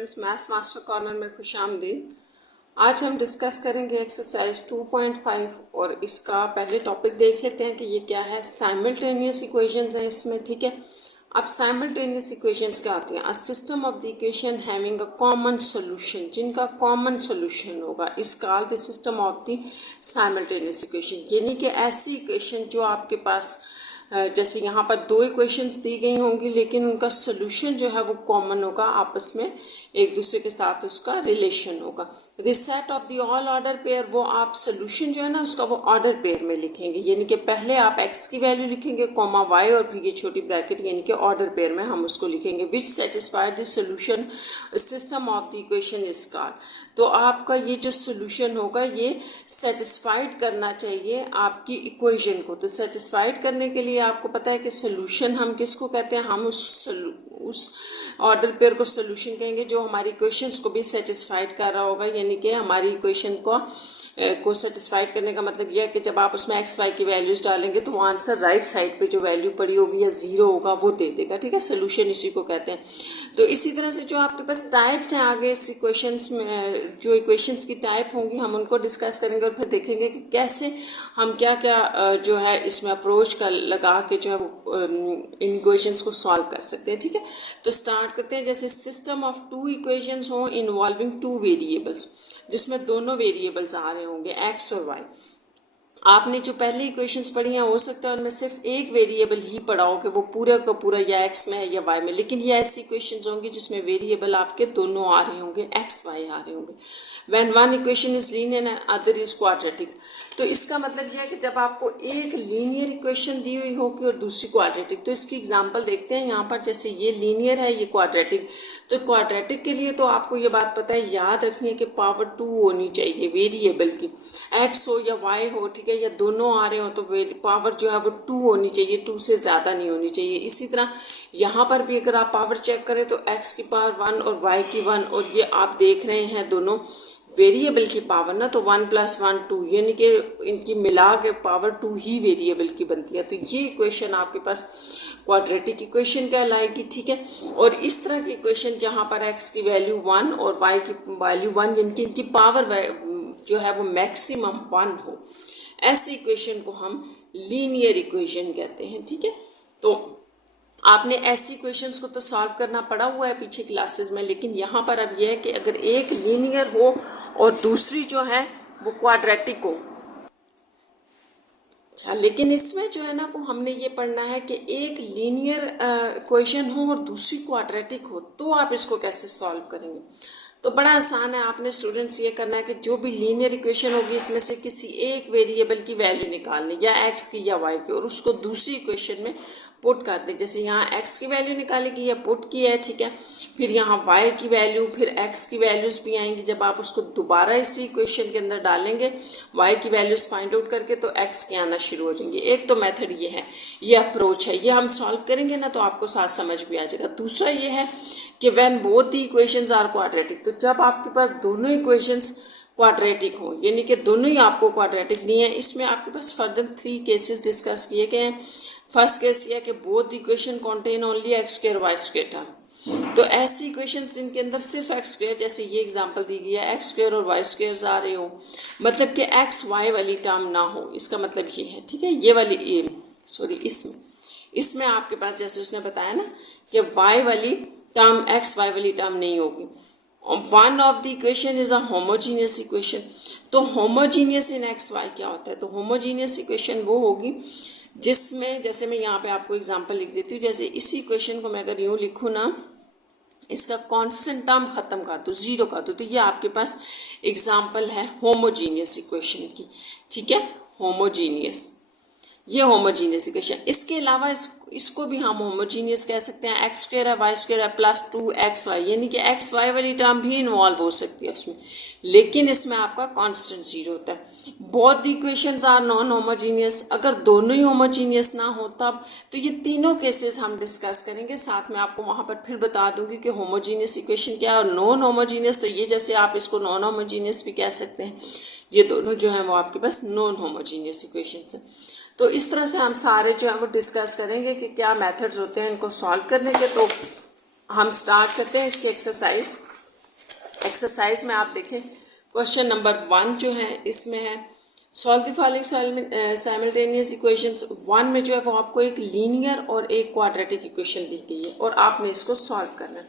Students, maths master corner में खुशामदीद। आज हम डिस्कस करेंगे एक्सरसाइज 2.5 और इसका पहले टॉपिक देख लेते हैं कि ये क्या है। साइमल्टेनियस इक्वेशंस हैं इसमें, ठीक है। अब साइमल्टेनियस इक्वेशंस क्या होती हैं? A system of the equation having a common solution, जिनका कॉमन सॉल्यूशन होगा, is called the system of the simultaneous equation. यानी कि ऐसी इक्वेशन जो आपके पास जैसे यहाँ पर दो इक्वेशंस दी गई होंगी लेकिन उनका सोल्यूशन जो है वो कॉमन होगा, आपस में एक दूसरे के साथ उसका रिलेशन होगा। This set of the all order pair, वो आप सोल्यूशन जो है ना उसका वो ऑर्डर पेयर में लिखेंगे, यानी कि पहले आप x की वैल्यू लिखेंगे कॉमा y और फिर ये छोटी ब्रैकेट यानी कि ऑर्डर पेयर में हम उसको लिखेंगे। Which satisfied the solution system of the equation is called. तो आपका ये जो सोल्यूशन होगा ये सेटिस्फाइड करना चाहिए आपकी इक्वेशन को। तो सेटिस्फाइड करने के लिए आपको पता है कि सोल्यूशन हम किसको कहते हैं? हम उस ऑर्डर पेयर को सोल्यूशन कहेंगे जो हमारी इक्वेशंस को भी सेटिस्फाइड कर रहा होगा, यानी कि हमारी इक्वेशन को सेटिस्फाइड करने का मतलब यह है कि जब आप उसमें एक्स वाई की वैल्यूज डालेंगे तो वो आंसर राइट साइड पे जो वैल्यू पड़ी होगी या जीरो होगा वो दे देगा, ठीक है। सोल्यूशन इसी को कहते हैं। तो इसी तरह से जो आपके पास टाइप्स हैं आगे इस इक्वेशंस में, जो इक्वेशंस की टाइप होंगी हम उनको डिस्कस करेंगे और फिर देखेंगे कि कैसे हम क्या क्या जो है इसमें अप्रोच कर लगा के जो है वो इन इक्वेशंस को सॉल्व कर सकते हैं, ठीक है। तो स्टार्ट करते हैं। जैसे सिस्टम ऑफ टू इक्वेशंस हो इन्वॉल्विंग टू वेरिएबल्स, जिसमें दोनों वेरिएबल्स आ रहे होंगे एक्स और वाई। आपने जो पहले इक्वेशंस पढ़ी हैं हो सकता है उनमें सिर्फ एक वेरिएबल ही पढ़ा हो कि वो पूरा का पूरा या एक्स में है या वाई में, लेकिन ये ऐसी इक्वेशंस होंगी जिसमें वेरिएबल आपके दोनों आ रहे होंगे, एक्स वाई आ रहे होंगे। When one equation is linear and other is quadratic, तो इसका मतलब यह है कि जब आपको एक लीनियर इक्वेशन दी हुई होगी और दूसरी क्वाड्रेटिक, तो इसकी एग्जांपल देखते हैं यहाँ पर। जैसे ये लीनियर है, ये क्वाड्रेटिक। तो क्वाड्रेटिक के लिए तो आपको ये बात पता है, याद रखनी है कि पावर 2 होनी चाहिए वेरिएबल की, एक्स हो या वाई हो, ठीक है, या दोनों आ रहे हो तो पावर जो है वो 2 होनी चाहिए, 2 से ज़्यादा नहीं होनी चाहिए। इसी तरह यहाँ पर भी अगर आप पावर चेक करें तो एक्स की पावर 1 और वाई की 1, और ये आप देख रहे हैं दोनों वेरिएबल की पावर ना, तो 1 + 1 2, यानी कि इनकी मिला के पावर 2 ही वेरिएबल की बनती है। तो ये इक्वेशन आपके पास क्वाड्रेटिक इक्वेशन कहलाएगी, ठीक है। और इस तरह की इक्वेशन जहाँ पर एक्स की वैल्यू 1 और वाई की वैल्यू 1, यानी कि इनकी पावर जो है वो मैक्सिमम 1 हो, ऐसी इक्वेशन को हम लीनियर इक्वेशन कहते हैं, ठीक है। तो आपने ऐसी इक्वेशंस को तो सॉल्व करना पड़ा हुआ है पीछे क्लासेस में, लेकिन यहाँ पर अब यह है कि अगर एक लीनियर हो और दूसरी जो है वो क्वाड्रेटिक हो। अच्छा, लेकिन इसमें जो है ना वो हमने ये पढ़ना है कि एक लीनियर इक्वेशन हो और दूसरी क्वाड्रेटिक हो, तो आप इसको कैसे सॉल्व करेंगे। तो बड़ा आसान है। आपने स्टूडेंट्स ये करना है कि जो भी लीनियर इक्वेशन होगी इसमें से किसी एक वेरिएबल की वैल्यू निकालनी, या एक्स की या वाई की, और उसको दूसरी इक्वेशन में पुट कर दे। जैसे यहाँ एक्स की वैल्यू निकालेगी या पुट की है, ठीक है। फिर यहाँ वाई की वैल्यू, फिर एक्स की वैल्यूज भी आएंगी। जब आप उसको दोबारा इसी इक्वेशन के अंदर डालेंगे वाई की वैल्यूज फाइंड आउट करके, तो एक्स के आना शुरू हो जाएंगे। एक तो मेथड ये है, ये अप्रोच है, ये हम सॉल्व करेंगे ना तो आपको साथ समझ भी आ जाएगा। दूसरा ये है कि when both the equations are quadratic, तो जब आपके पास दोनों इक्वेशंस क्वाड्रेटिक हो, यानी कि दोनों ही आपको क्वाड्रेटिक नहीं है। इसमें आपके पास फर्दर 3 केसेस डिस्कस किए गए हैं। फर्स्ट केस ये है कि both equation contain only x square y square term, तो ऐसी इक्वेशंस जिनके अंदर सिर्फ एक्स स्क्वायर, जैसे ये एग्जांपल दी गई है, एक्स स्क्वायर और वाई स्क्वायर आ रहे हो, मतलब कि एक्स वाई वाली टर्म ना हो, इसका मतलब ये है, ठीक है। ये वाली इसमें आपके पास जैसे उसने बताया ना कि वाई वाली टर्म एक्स वाई वाली टर्म नहीं होगी। One of the equation is a homogeneous equation. तो होमोजीनियस इन एक्स वाई क्या होता है? तो होमोजीनियस इक्वेशन वो होगी जिसमें, जैसे मैं यहाँ पे आपको एग्जांपल लिख देती हूँ। जैसे इसी इक्वेशन को मैं अगर यूँ लिखूँ ना, इसका कांस्टेंट टर्म खत्म कर दो, 0 कर दो, तो ये आपके पास एग्जांपल है होमोजीनियस इक्वेशन की, ठीक है। होमोजीनियस, ये होमोजीनियस इक्वेशन। इसके अलावा इसको भी हम होमोजीनियस कह सकते हैं। एक्स स्क्वायर है वाई स्क्वायर है प्लस 2xy, यानी कि एक्स वाई वाली टर्म भी इन्वॉल्व हो सकती है उसमें, लेकिन इसमें आपका कांस्टेंट 0 होता है। Both the equations are non homogeneous, अगर दोनों ही होमोजीनियस ना हो तब, तो ये तीनों केसेस हम डिस्कस करेंगे। साथ में आपको वहाँ पर फिर बता दूंगी कि होमोजीनियस इक्वेशन क्या है और नॉन होमोजीनियस। तो ये जैसे आप इसको नॉन होमोजीनियस भी कह सकते हैं, ये दोनों जो है वो आपके पास नॉन होमोजीनियस इक्वेशंस है। तो इस तरह से हम सारे जो है वो डिस्कस करेंगे कि क्या मेथड्स होते हैं इनको सॉल्व करने के। तो हम स्टार्ट करते हैं इसकी एक्सरसाइज एक्सरसाइज में आप देखें क्वेश्चन नंबर 1 जो है इसमें है solve the following simultaneous equations. 1 में जो है वो आपको एक लीनियर और एक क्वाड्रेटिक इक्वेशन दी गई है और आपने इसको सॉल्व करना है।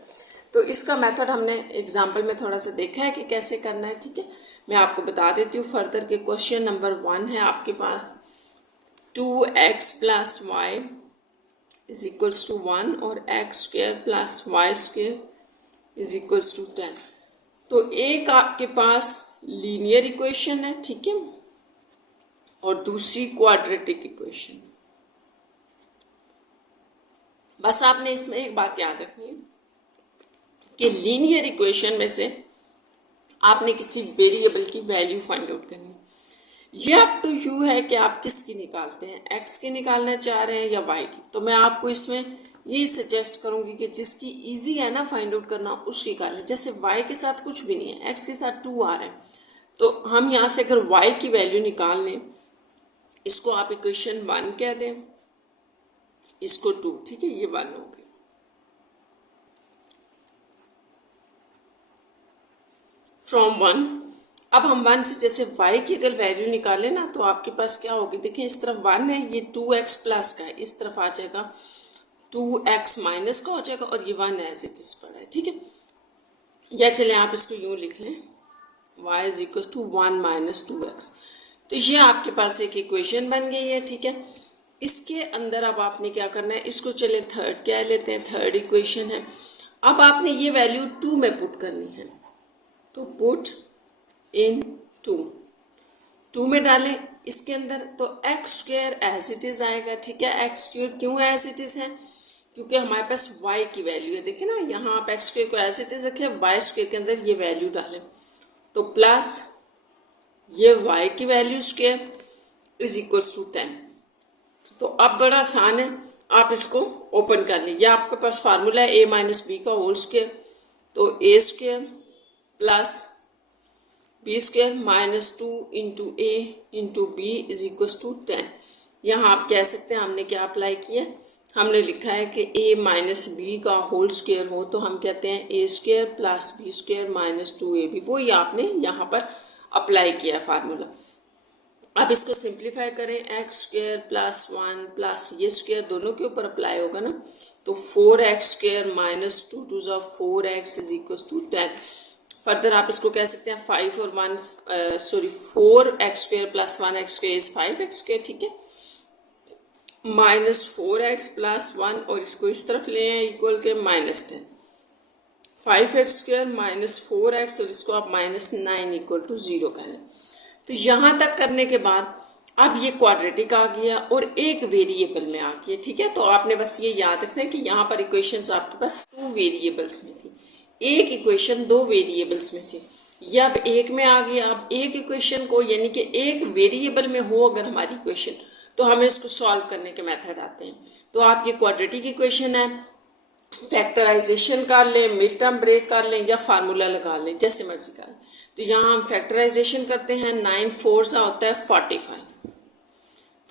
तो इसका मेथड हमने एग्जाम्पल में थोड़ा सा देखा है कि कैसे करना है, ठीक है। मैं आपको बता देती हूँ फर्दर के क्वेश्चन नंबर 1 है आपके पास 2x plus y is equals to 1 और x square plus y square is equals to 10। तो एक आपके पास लीनियर इक्वेशन है, ठीक है, और दूसरी क्वाड्रेटिक इक्वेशन। बस आपने इसमें एक बात याद रखनी है कि लीनियर इक्वेशन में से आपने किसी वेरिएबल की वैल्यू फाइंड आउट करनी है। ये अप टू यू है कि आप किसकी निकालते हैं, एक्स की निकालना चाह रहे हैं या वाई की। तो मैं आपको इसमें यही सजेस्ट करूंगी कि जिसकी इजी है ना फाइंड आउट करना उसकी निकालें। जैसे वाई के साथ कुछ भी नहीं है, एक्स के साथ 2 आ रहा है, तो हम यहाँ से अगर वाई की वैल्यू निकाल लें, इसको आप इक्वेशन 1 कह दें, इसको 2, ठीक है, ये 1 हो गया। फ्रॉम 1 अब हम 1 से जैसे y की अगर वैल्यू निकालें ना तो आपके पास क्या होगी, देखिए इस तरफ 1 है, ये 2x प्लस का है, इस तरफ आ जाएगा 2x माइनस का हो जाएगा और ये 1 एज इट इज पड़ा है, ठीक है। या चले आप इसको यूं लिख लें y is equal to 1 minus 2x। तो ये आपके पास एक इक्वेशन बन गई है, ठीक है। इसके अंदर अब आपने क्या करना है, इसको चले थर्ड क्या लेते हैं, थर्ड इक्वेशन है। अब आपने ये वैल्यू 2 में पुट करनी है, तो पुट इन 2 में डालें इसके अंदर, तो x square as it is आएगा, ठीक है। एक्स स्क्वायर क्यों एज इट इज है, क्योंकि हमारे पास y की वैल्यू है, देखिए ना, यहाँ आप एक्स स्क्वायर को एज इट इज रखें, वाई स्क्वायर के अंदर ये वैल्यू डालें, तो प्लस ये y की value square is equals to 10। तो अब बड़ा आसान है, आप इसको ओपन कर लीजिए। आपके पास फार्मूला है a माइनस बी का होल स्क्वायर, तो a square plus b square minus 2 into a into b is equal to 10। यहाँ आप कह सकते हैं हमने क्या अप्लाई किया, हमने लिखा है कि a माइनस बी का होल स्क्वायर हो तो हम कहते हैं a square plus b square minus 2ab, वो ही आपने यहाँ पर अप्लाई किया फार्मूला। अब इसको सिंप्लीफाई करें, एक्स स्क्वायर प्लस 1 प्लस ये स्क्वायर दोनों के ऊपर अप्लाई होगा ना, तो 4x square minus 2 two 4x is equal to 10। Further आप इसको कह सकते हैं 5 और 4x square plus 1x square is 5x square, ठीक है, माइनस 4x प्लस 1 और इसको इस तरफ ले आए इक्वल के minus 10, 5x square minus 4x और इसको आप माइनस 9 इक्वल टू 0 करें। तो यहाँ तक करने के बाद अब ये क्वाड्रेटिक आ गया और एक वेरिएबल में आ गया, ठीक है। तो आपने बस ये याद रखना है कि यहाँ पर इक्वेशंस आपके पास 2 वेरिएबल्स में थी, एक इक्वेशन 2 वेरिएबल्स में थी, ये अब एक में आ गया। अब एक इक्वेशन को यानी कि एक वेरिएबल में हो अगर हमारी इक्वेशन, तो हमें इसको सॉल्व करने के मेथड आते हैं। तो आप ये क्वाड्रेटिक इक्वेशन है, फैक्टराइजेशन कर लें, मिड टर्म ब्रेक कर लें या फार्मूला लगा लें, जैसे मर्जी कर लें। तो यहाँ हम फैक्टराइजेशन करते हैं, 9 4 सा होता है 45।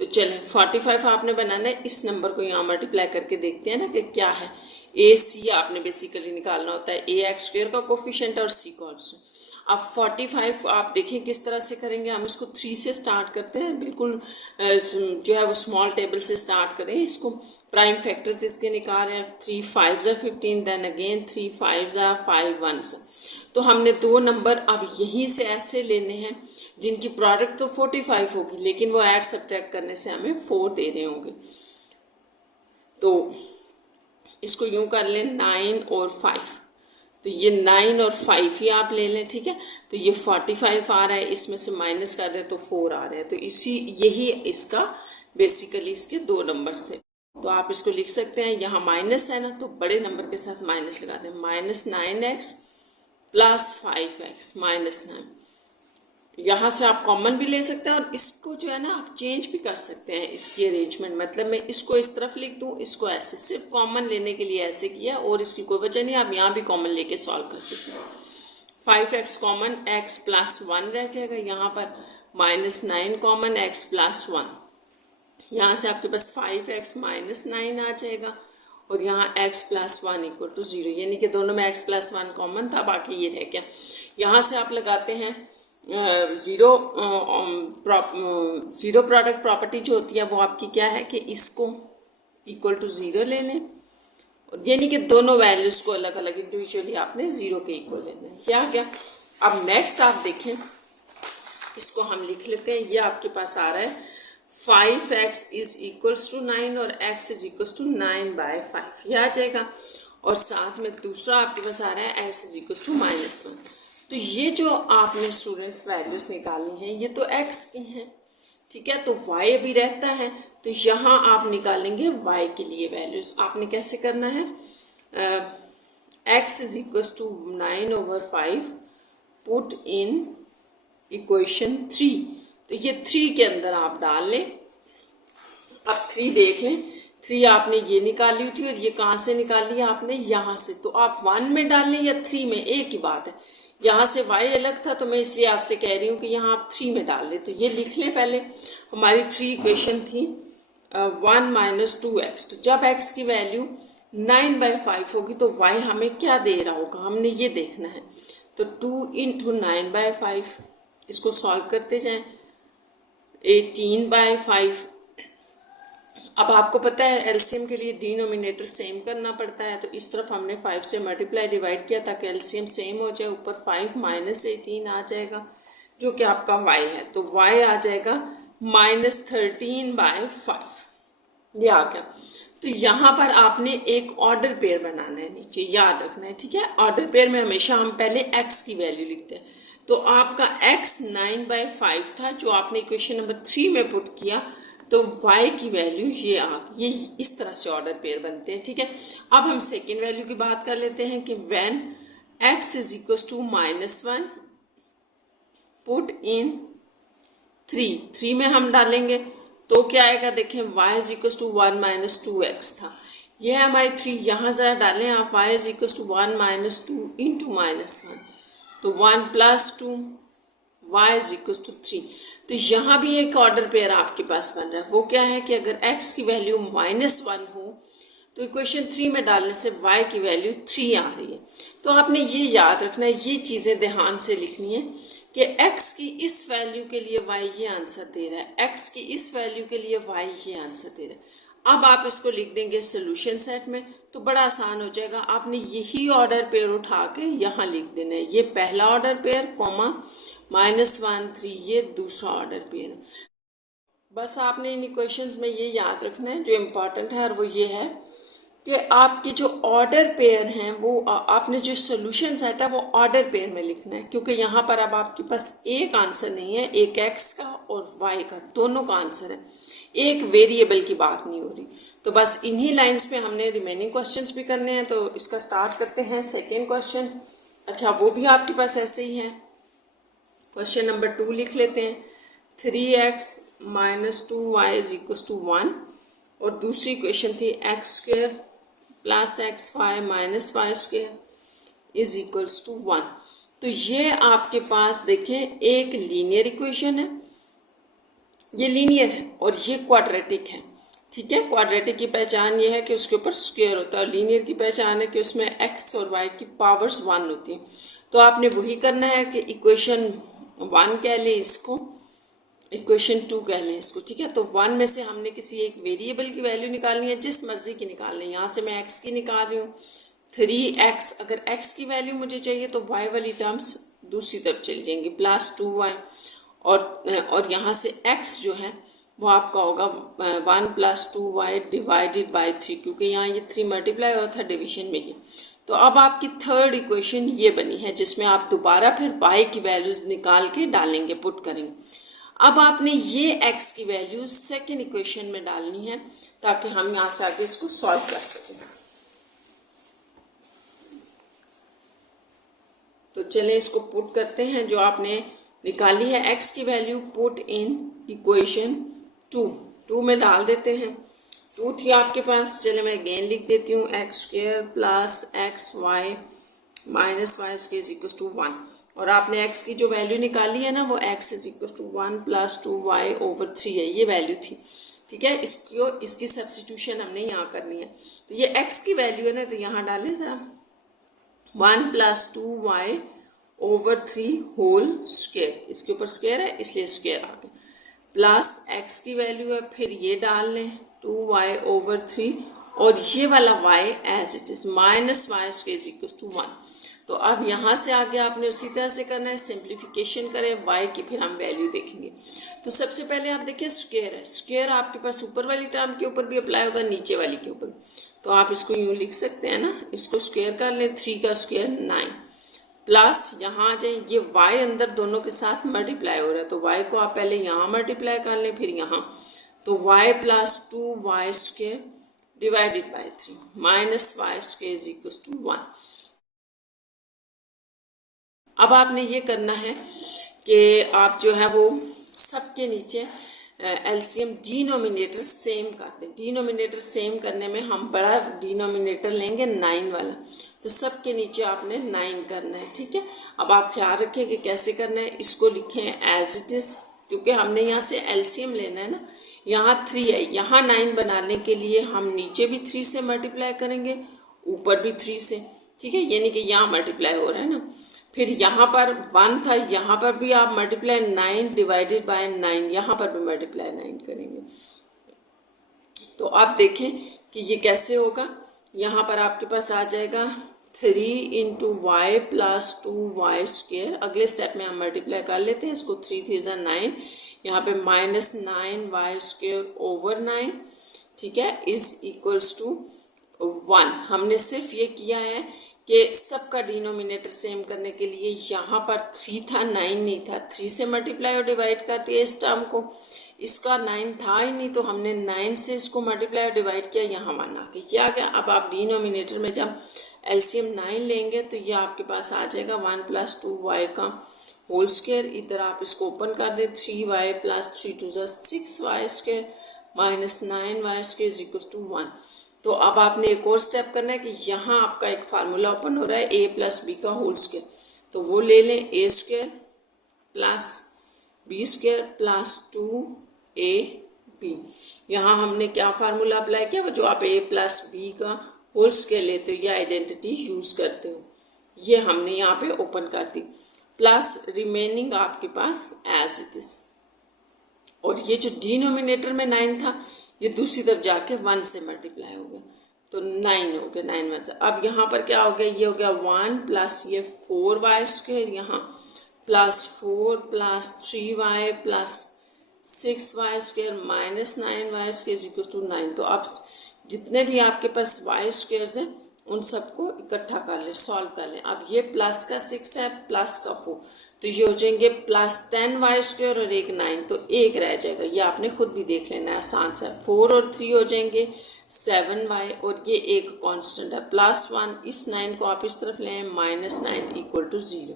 तो चलें 45 आपने बनाना है, इस नंबर को यहाँ मल्टीप्लाई करके देखते हैं ना कि क्या है। ए सी आपने बेसिकली निकालना होता है, ए एक्स स्क्वायर का कोफिशिएंट और सी कॉन्स्टेंट। अब 45 आप देखिए किस तरह से करेंगे, हम इसको 3 से स्टार्ट करते हैं, बिल्कुल जो है वो स्मॉल टेबल से स्टार्ट करें। इसको प्राइम फैक्टर्स इसके निकाल रहे हैं, 3 5 15, देन अगेन 3 5 5 1। तो हमने 2 नंबर अब यहीं से ऐसे लेने हैं जिनकी प्रोडक्ट तो 45 होगी, लेकिन वो ऐड सब्ट्रैक्ट करने से हमें 4 दे रहे होंगे। तो इसको यूं कर लें 9 और 5, तो ये 9 और 5 ही आप ले लें, ठीक है। तो ये 45 आ रहा है, इसमें से माइनस कर दें तो 4 आ रहे हैं, तो यही इसका बेसिकली इसके 2 नंबर्स थे। तो आप इसको लिख सकते हैं, यहाँ माइनस है ना, तो बड़े नंबर के साथ माइनस लगा दें, minus 9x plus 5x minus 9। यहाँ से आप कॉमन भी ले सकते हैं और इसको जो है ना आप चेंज भी कर सकते हैं इसकी अरेंजमेंट। मतलब मैं इसको इस तरफ लिख दूँ, इसको ऐसे, सिर्फ कॉमन लेने के लिए ऐसे किया और इसकी कोई वजह नहीं, आप यहाँ भी कॉमन लेके सॉल्व कर सकते हैं। 5x कॉमन, x प्लस 1 रह जाएगा, यहाँ पर माइनस 9 कॉमन, x प्लस 1, यहाँ से आपके पास 5x माइनस 9 आ जाएगा और यहाँ x प्लस 1 इक्वल टू 0, यानी कि दोनों में x प्लस 1 कॉमन था, बाकी ये रह गया। यहाँ से आप लगाते हैं ज़ीरो प्रोडक्ट प्रॉपर्टी जो होती है वो आपकी क्या है कि इसको इक्वल टू 0 ले लें, यानी कि दोनों वैल्यूज़ को अलग अलग इंडिविजुअली आपने 0 के इक्वल लेना है। क्या आ गया? अब नेक्स्ट आप देखें, इसको हम लिख लेते हैं। ये आपके पास आ रहा है 5x इज इक्वल्स टू 9 और x इज इक्वल्स टू 9/5, ये आ जाएगा। और साथ में दूसरा आपके पास आ रहा है x इज इक्वल्स टू -1। तो ये जो आपने स्टूडेंट्स वैल्यूज निकालनी है ये तो x की हैं, ठीक है। तो y अभी रहता है, तो यहाँ आप निकालेंगे y के लिए वैल्यूज। आपने कैसे करना है? x is equals to 9/5 put in equation 3, तो ये 3 के अंदर आप डाल लें। अब 3 देख लें, 3 आपने ये निकाली थी और ये कहाँ से निकाली है आपने? यहाँ से। तो आप 1 में डाल लें या 3 में, एक ही बात है। यहाँ से y अलग था तो मैं इसलिए आपसे कह रही हूँ कि यहाँ आप 3 में डाल लें। तो ये लिख लें पहले। हमारी 3 इक्वेशन थी 1 - 2x, तो जब x की वैल्यू 9/5 होगी तो y हमें क्या दे रहा होगा, हमने ये देखना है। तो 2 × 9/5, इसको सॉल्व करते जाएं, 18/5। अब आपको पता है एलसीएम के लिए डिनोमिनेटर सेम करना पड़ता है, तो इस तरफ हमने 5 से मल्टीप्लाई डिवाइड किया ताकि एलसीएम सेम हो जाए। ऊपर 5 - 18 आ जाएगा जो कि आपका y है, तो y आ जाएगा -13/5, ये आ गया। तो यहाँ पर आपने एक ऑर्डर पेयर बनाना है, नीचे याद रखना है, ठीक है। ऑर्डर पेयर में हमेशा हम पहले x की वैल्यू लिखते हैं। तो आपका x 9/5 था जो आपने इक्वेशन नंबर 3 में पुट किया, तो y की वैल्यू ये आ गई। ये इस तरह से ऑर्डर पेयर बनते हैं, ठीक है। अब हम सेकेंड वैल्यू की बात कर लेते हैं कि when x is equal to -1 put in 3 में हम डालेंगे तो क्या आएगा? देखें, y is equal to 1 - 2x था, ये है हमारी 3। यहाँ जरा डालें आप y इज इक्वल टू 1 - 2 × -1, तो 1 + 2 y इज इक्वल टू 3। तो यहाँ भी एक ऑर्डर पेयर आपके पास बन रहा है। वो क्या है कि अगर x की वैल्यू -1 हो तो इक्वेशन 3 में डालने से y की वैल्यू 3 आ रही है। तो आपने ये याद रखना है, ये चीज़ें ध्यान से लिखनी है कि x की इस वैल्यू के लिए y ये आंसर दे रहा है, x की इस वैल्यू के लिए y ये आंसर दे रहा है। अब आप इसको लिख देंगे सोल्यूशन सेट में तो बड़ा आसान हो जाएगा। आपने यही ऑर्डर पेयर उठा के यहाँ लिख देना है, ये पहला ऑर्डर पेयर कॉमा -1 3, ये दूसरा ऑर्डर पेयर। बस आपने इन इक्वेशंस में ये याद रखना है जो इम्पोर्टेंट है, और वो ये है कि आपके जो ऑर्डर पेयर हैं वो आपने जो सोल्यूशन सेट है वो ऑर्डर पेयर में लिखना है, क्योंकि यहाँ पर अब आपके पास एक आंसर नहीं है, एक x का और y का, दोनों का आंसर है, एक वेरिएबल की बात नहीं हो रही। तो बस इन्हीं लाइंस पे हमने रिमेनिंग क्वेश्चंस भी करने हैं। तो इसका स्टार्ट करते हैं सेकेंड क्वेश्चन। अच्छा, वो भी आपके पास ऐसे ही है। क्वेश्चन नंबर 2 लिख लेते हैं, 3x - 2y is equal to 1, और दूसरी क्वेश्चन थी x² + x5 - y² is equals to 1। तो ये आपके पास देखें एक लीनियर इक्वेशन है, ये लीनियर है और ये क्वाड्रेटिक है, ठीक है। क्वाड्रेटिक की पहचान ये है कि उसके ऊपर स्क्वायर होता है, और लीनियर की पहचान है कि उसमें x और y की पावर्स 1 होती हैं। तो आपने वही करना है कि इक्वेशन 1 कह लें इसको, इक्वेशन 2 कह लें इसको, ठीक है। तो 1 में से हमने किसी एक वेरिएबल की वैल्यू निकालनी है, जिस मर्जी की निकालनी है। यहाँ से मैं x की निकाल रही हूँ 3x, अगर x की वैल्यू मुझे चाहिए तो y वाली टर्म्स दूसरी तरफ चली जाएंगी +2y, और यहाँ से x जो है वो आपका होगा 1 + 2y डिवाइडेड बाई 3, क्योंकि यहाँ ये 3 मल्टीप्लाई हुआ था डिवीजन में ये। तो अब आपकी थर्ड इक्वेशन ये बनी है जिसमें आप दोबारा फिर y की वैल्यूज निकाल के डालेंगे, पुट करेंगे। अब आपने ये x की वैल्यू सेकेंड इक्वेशन में डालनी है ताकि हम यहाँ से आगे इसको सॉल्व कर सकें। तो चलें इसको पुट करते हैं। जो आपने निकाली है x की वैल्यू, पुट इन इक्वेशन 2 में डाल देते हैं। 2 थी आपके पास, चले मैं अगेन लिख देती हूँ, x² + xy - y² is equal to 1, और आपने x की जो वैल्यू निकाली है ना वो x is equal to 1 + 2y/3 है, ये वैल्यू थी। ठीक है, इसकी सब्स्टिट्यूशन हमने यहाँ करनी है। तो ये x की वैल्यू है ना, तो यहाँ डालें जरा 1 + 2y ओवर 3 होल स्क्वायर, इसके ऊपर स्क्वायर है इसलिए स्क्वायर आ गया, प्लस x की वैल्यू है, फिर ये डाल लें 2y ओवर 3 और ये वाला y as it is -y square equal to 1। तो अब यहाँ से आगे आपने उसी तरह से करना है, सिंप्लीफिकेशन करें y की, फिर हम वैल्यू देखेंगे। तो सबसे पहले आप देखिए स्क्वायर है, स्क्वायर आपके पास ऊपर वाली टर्म के ऊपर भी अप्लाई होगा, नीचे वाली के ऊपर। तो आप इसको यूँ लिख सकते हैं ना, इसको स्क्वायर कर लें, 3 का स्क्वायर 9 प्लस यहाँ आ जाए, ये y अंदर दोनों के साथ मल्टीप्लाई हो रहा है, तो y को आप पहले यहाँ मल्टीप्लाई कर लें फिर यहाँ, तो y + 2y square divided by 3 -y square is equal to 1। अब आपने ये करना है कि आप जो है वो सबके नीचे एलसीएम डिनोमिनेटर सेम करते हैं। डिनोमिनेटर सेम करने में हम बड़ा डिनोमिनेटर लेंगे 9 वाला, तो सबके नीचे आपने 9 करना है, ठीक है। अब आप ख्याल रखें कि कैसे करना है, इसको लिखें एज इट इज, क्योंकि हमने यहाँ से एलसीएम लेना है ना, यहाँ 3 है, यहाँ 9 बनाने के लिए हम नीचे भी 3 से मल्टीप्लाई करेंगे, ऊपर भी 3 से, ठीक है, यानी कि यहाँ मल्टीप्लाई हो रहा है ना। फिर यहाँ पर 1 था, यहाँ पर भी आप मल्टीप्लाई 9 डिवाइडेड बाय 9, यहाँ पर भी मल्टीप्लाई 9 करेंगे। तो आप देखें कि ये कैसे होगा, यहाँ पर आपके पास आ जाएगा 3 × y + 2y स्क्वायर। अगले स्टेप में हम मल्टीप्लाई कर लेते हैं इसको, 3 3 × 9, यहाँ पे -9y स्क्वायर ओवर 9, ठीक है, इज इक्वल्स टू 1। हमने सिर्फ ये किया है कि सबका डिनोमिनेटर सेम करने के लिए यहाँ पर 3 था, 9 नहीं था, 3 से मल्टीप्लाई और डिवाइड कर दिया इस टर्म को, इसका 9 था ही नहीं, तो हमने 9 से इसको मल्टीप्लाई और डिवाइड किया, यहाँ 1 आ गया, क्या गया। अब आप डिनोमिनेटर में जब एलसीएम 9 लेंगे तो ये आपके पास आ जाएगा 1 + 2y का होल स्क्वायर। इधर आप इसको ओपन कर दें, 3y + 3 × 2 = 6y square -9y square is equal to 1। तो अब आपने एक और स्टेप करना है कि यहाँ आपका एक फार्मूला ओपन हो रहा है a + b का होल स्क्वायर, तो वो ले लें a² + b² + 2ab। यहाँ हमने क्या फार्मूला अप्लाई किया, वो जो आप a + b का होल स्क्वायर लेते हो या आइडेंटिटी यूज करते हो, ये हमने यहाँ पे ओपन कर दी, प्लस रिमेनिंग आपके पास एज इट इज। और ये जो डिनोमिनेटर में 9 था, ये दूसरी तरफ जाके 1 से मल्टीप्लाई हो गया, तो 9 हो गया, 9 1 से। अब यहाँ पर क्या हो गया, ये हो गया 1 प्लस ये 4y स्क्वायर, यहाँ +4 + 3y + 6y square -9y square equal to 9। तो अब जितने भी आपके पास y स्क्वायर्स हैं उन सबको इकट्ठा कर लें, सॉल्व कर लें। अब ये प्लस का 6 है, प्लस का 4, तो ये हो जाएंगे +10y स्क्वायर और एक 9, तो एक रह जाएगा, ये आपने खुद भी देख लेना है, आसान सा। 4 और 3 हो जाएंगे 7y और ये एक कांस्टेंट है +1, इस 9 को आप इस तरफ लें, -9 इक्वल टू 0,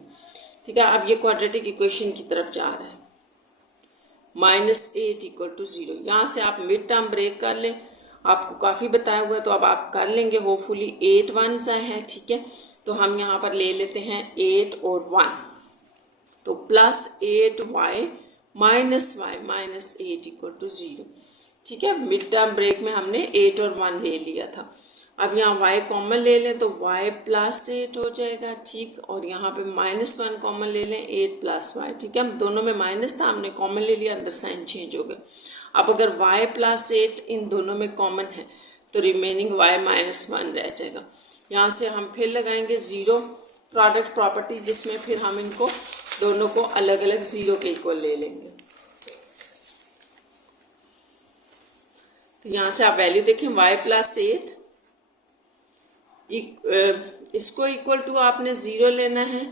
ठीक है। अब ये क्वाड्रेटिक इक्वेशन की तरफ जा रहा है, -8 इक्वल टू 0। यहाँ से आप मिड टर्म ब्रेक कर लें, आपको काफ़ी बताया हुआ है, तो अब आप कर लेंगे, होपफुली 8 1s है, ठीक है। तो हम यहाँ पर ले लेते हैं 8 और 1, तो +8y -y -8 इक्वल टू 0, ठीक है। मिड टर्म ब्रेक में हमने 8 और 1 ले लिया था। अब यहाँ y कॉमन ले लें तो y +8 हो जाएगा, ठीक, और यहाँ पे -1 कॉमन ले लें, 8 + y, ठीक है। दोनों में माइनस था, हमने कॉमन ले लिया, अंदर साइन चेंज हो गया। अब अगर y +8 इन दोनों में कॉमन है तो रिमेनिंग y -1 रह जाएगा। यहाँ से हम फिर लगाएंगे 0 प्रोडक्ट प्रॉपर्टी, जिसमें फिर हम इनको दोनों को अलग अलग 0 के इक्वल ले लेंगे। तो यहाँ से आप वैल्यू देखें, y +8 इसको इक्वल टू आपने 0 लेना है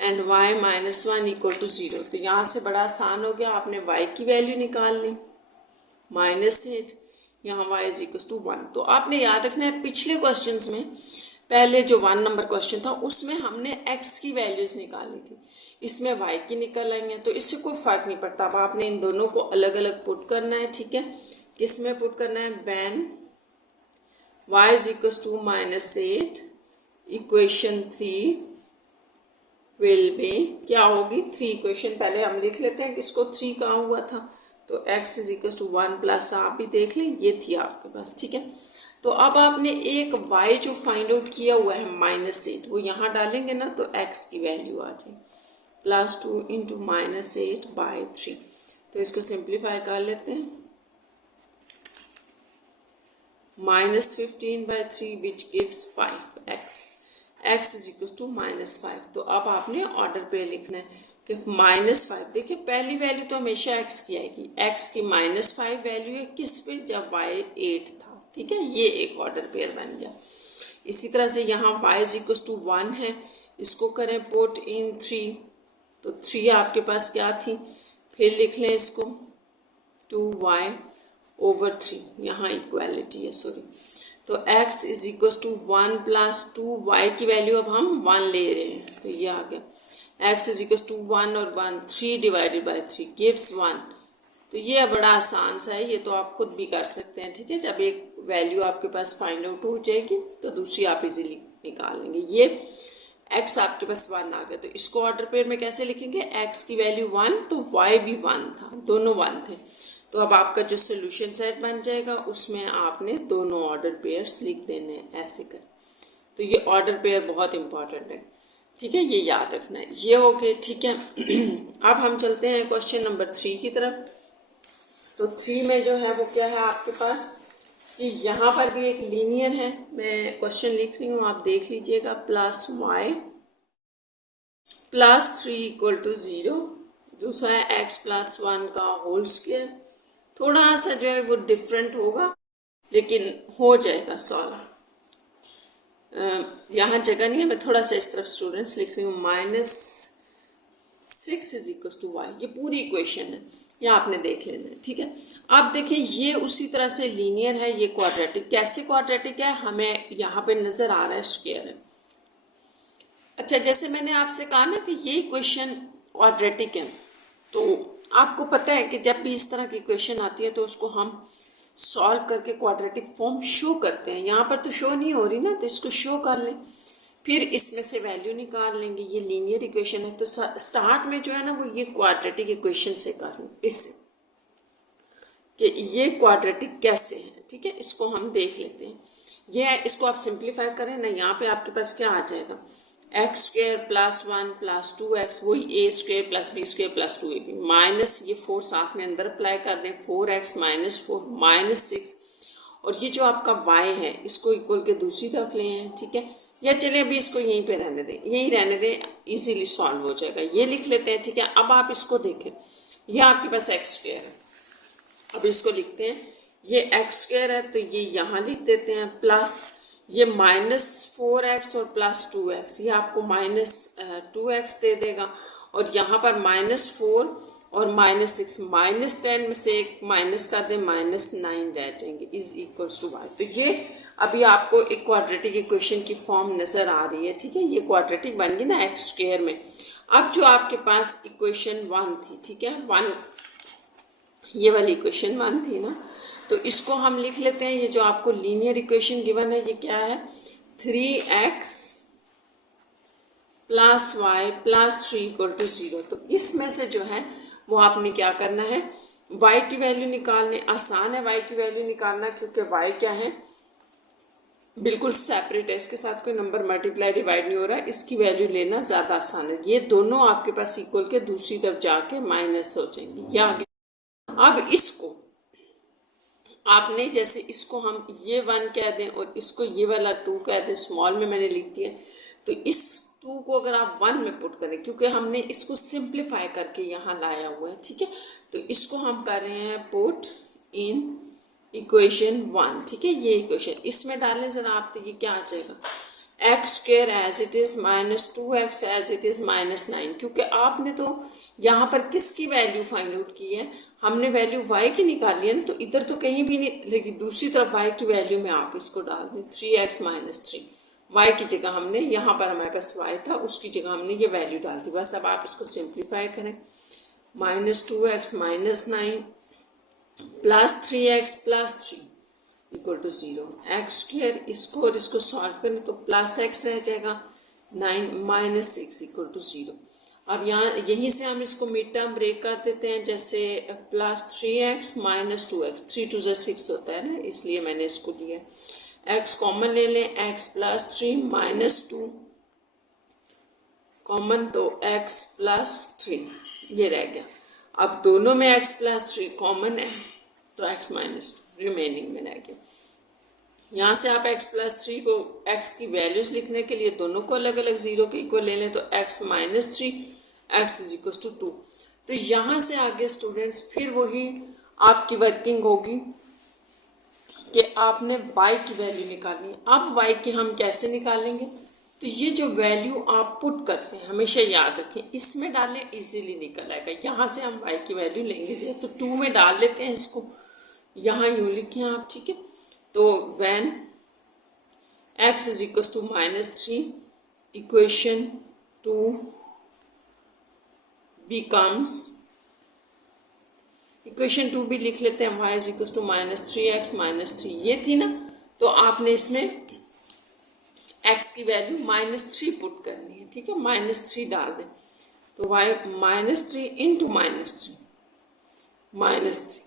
एंड y -1 इक्वल टू 0। तो यहाँ से बड़ा आसान हो गया, आपने y की वैल्यू निकाल ली -8, यहाँ y इज इक्वल टू 1। तो आपने याद रखना है, पिछले क्वेश्चंस में पहले जो 1 नंबर क्वेश्चन था उसमें हमने x की वैल्यूज निकाली थी, इसमें y की निकल आई हैं, तो इससे कोई फर्क नहीं पड़ता। अब आपने इन दोनों को अलग अलग पुट करना है, ठीक है। किस में पुट करना है, when y is equal to -8 equation 3 will be क्या होगी, 3 इक्वेशन पहले हम लिख लेते हैं, किसको 3 कहाँ हुआ था, तो x is equal to 1 plus, आप भी देख लें ये थी आपके पास, ठीक है। तो अब आपने एक y जो फाइंड आउट किया हुआ है -8, वो यहाँ डालेंगे ना तो x की वैल्यू आ जाएगी +2 इंटू -8/3। तो इसको सिंप्लीफाई कर लेते हैं, -15/3 which gives 5x, x is equal to -5। तो अब आपने ऑर्डर पे लिखना है कि -5, देखिए पहली वैल्यू तो हमेशा x की आएगी, x की -5 वैल्यू है किस पे, जब y 8 था, ठीक है। ये एक ऑर्डर पेयर बन गया। इसी तरह से यहाँ y इज इक्वल टू 1 है, इसको करें पुट इन 3, तो 3 आपके पास क्या थी, फिर लिख लें इसको 2y/3, यहाँ इक्वालिटी है, सॉरी। तो x is equal to 1 plus 2y की वैल्यू अब हम 1 ले रहे हैं, तो ये आ गया x इज इक्वल टू 1 और 1, 3 डिवाइडेड बाई 3 गिव्स 1। तो ये बड़ा आसान सा है, ये तो आप खुद भी कर सकते हैं, ठीक है। जब एक वैल्यू आपके पास फाइंड आउट हो जाएगी तो दूसरी आप इजीली निकाल लेंगे। ये x आपके पास 1 आ गया, तो इसको ऑर्डर पेयर में कैसे लिखेंगे, x की वैल्यू 1 तो y भी 1 था, दोनों 1 थे। तो अब आपका जो सोल्यूशन सेट बन जाएगा उसमें आपने दोनों ऑर्डर पेयर्स लिख देने हैं, ऐसे कर। तो ये ऑर्डर पेयर बहुत इंपॉर्टेंट है, ठीक है, ये याद रखना है। ये हो गए, ठीक है। अब हम चलते हैं क्वेश्चन नंबर 3 की तरफ। तो 3 में जो है वो क्या है आपके पास कि यहाँ पर भी एक लीनियर है, मैं क्वेश्चन लिख रही हूँ, आप देख लीजिएगा, +y +3 इक्वल टू 0, दूसरा है x + 1 का होल स्क्वायर। थोड़ा सा जो है वो डिफरेंट होगा लेकिन हो जाएगा सॉल्व। यहाँ जगह नहीं है, मैं थोड़ा सा इस तरफ स्टूडेंट्स लिख रही हूँ, -6 इज इक्वल टू y, ये पूरी इक्वेशन है, ये आपने देख लेना है, ठीक है। अब देखिए ये उसी तरह से लीनियर है, ये क्वाड्रेटिक, कैसे क्वाड्रेटिक है हमें यहाँ पे नजर आ रहा है, स्क्वायर है। अच्छा, जैसे मैंने आपसे कहा ना कि ये इक्वेशन क्वाड्रेटिक है, तो आपको पता है कि जब भी इस तरह की इक्वेशन आती है तो उसको हम सॉल्व करके क्वाड्रेटिक फॉर्म शो करते हैं। यहाँ पर तो शो नहीं हो रही ना, तो इसको शो कर लें, फिर इसमें से वैल्यू निकाल लेंगे। ये लीनियर इक्वेशन है, तो स्टार्ट में जो है ना वो ये क्वाड्रेटिक इक्वेशन से करूँ, इससे कि ये क्वाड्रेटिक कैसे है, ठीक है। इसको हम देख लेते हैं, ये इसको आप सिंप्लीफाई करें ना, यहाँ पे आपके पास क्या आ जाएगा, x² + 1 + 2x, वही a² + b² + 2ab, माइनस ये 4 साथ में अंदर अप्लाई कर दें, 4x - 4 -6, और ये जो आपका y है इसको इक्वल के दूसरी तरफ ले हैं, ठीक है। या चलिए अभी इसको यहीं पे रहने दें, यहीं रहने दें, इजीली सॉल्व हो जाएगा, ये लिख लेते हैं, ठीक है। अब आप इसको देखें, ये आपके पास x² है, अब इसको लिखते हैं, ये x² है तो ये यहाँ लिख देते हैं, प्लस ये -4x और +2x, ये आपको -2x दे देगा, और यहाँ पर -4 और -6, -10 में से एक माइनस कर दें, -9 रह जाएंगे, इज इक्वल टू y। तो ये अभी आपको एक क्वाड्रेटिक इक्वेशन की फॉर्म नजर आ रही है, ठीक है। ये क्वाड्रेटिक बन गई ना x² में। अब जो आपके पास इक्वेशन 1 थी, ठीक है, 1, ये वाली इक्वेशन 1 थी ना, तो इसको हम लिख लेते हैं, ये जो आपको लीनियर इक्वेशन गिवन है ये क्या है, 3x + y + 3 = 0। तो इसमें से जो है वो आपने क्या करना है, y की वैल्यू निकालने, आसान है y की वैल्यू निकालना, क्योंकि y क्या है, बिल्कुल सेपरेट है, इसके साथ कोई नंबर मल्टीप्लाई डिवाइड नहीं हो रहा है, इसकी वैल्यू लेना ज़्यादा आसान है। ये दोनों आपके पास इक्वल के दूसरी तरफ जाके माइनस हो जाएंगी, ये आगे। अब इसको आपने, जैसे इसको हम ये 1 कह दें और इसको ये वाला 2 कह दें, स्मॉल में मैंने लिख दिया, तो इस 2 को अगर आप 1 में पुट करें, क्योंकि हमने इसको सिंप्लीफाई करके यहाँ लाया हुआ है, ठीक है, तो इसको हम कर रहे हैं पुट इन इक्वेशन 1, ठीक है। ये इक्वेशन इसमें डालें जरा आप, तो ये क्या आ जाएगा, x² as it is -2x as it is -9, क्योंकि आपने तो यहाँ पर किसकी वैल्यू फाइंड आउट की है, हमने वैल्यू y की निकाली है ना, तो इधर तो कहीं भी नहीं, लेकिन दूसरी तरफ y की वैल्यू में आप इसको डाल दें, 3x - 3, y की जगह हमने, यहाँ पर हमारे पास y था, उसकी जगह हमने ये वैल्यू डाल दी, बस। अब आप इसको सिंप्लीफाई करें, -2x - 9 + 3x + 3 = 0, x², इसको और इसको सॉल्व करें तो +x रह जाएगा, 9 - 6 = 0। अब यहाँ यहीं से हम इसको मिड टर्म ब्रेक कर देते हैं, जैसे +3x - 2x, 3 2 6 होता है ना, इसलिए मैंने इसको लिया। x कॉमन ले लें, x +3 - 2 कॉमन, तो x +3 ये रह गया। अब दोनों में x +3 कॉमन है तो x - 2 रिमेनिंग में रह गया। यहाँ से आप x +3 को x की वैल्यूज लिखने के लिए दोनों को अलग अलग 0 के इक्वल ले लें, तो x - 3 x = 2। तो यहाँ से आगे स्टूडेंट्स फिर वही आपकी वर्किंग होगी कि आपने y की वैल्यू निकालनी है। अब y की हम कैसे निकालेंगे, तो ये जो वैल्यू आप पुट करते हैं हमेशा याद रखें, इसमें डालें, इजीली निकल आएगा। यहाँ से हम y की वैल्यू लेंगे, जैसे तो 2 में डाल लेते हैं इसको, यहाँ यूँ लिखें आप, ठीक है। तो when x = -3, equation 2 becomes, equation 2 भी लिख लेते हैं, y = -3x - 3 ये थी ना, तो आपने इसमें x की वैल्यू -3 पुट करनी है, ठीक है, -3 डाल दें, तो y -3 इंटू -3 -3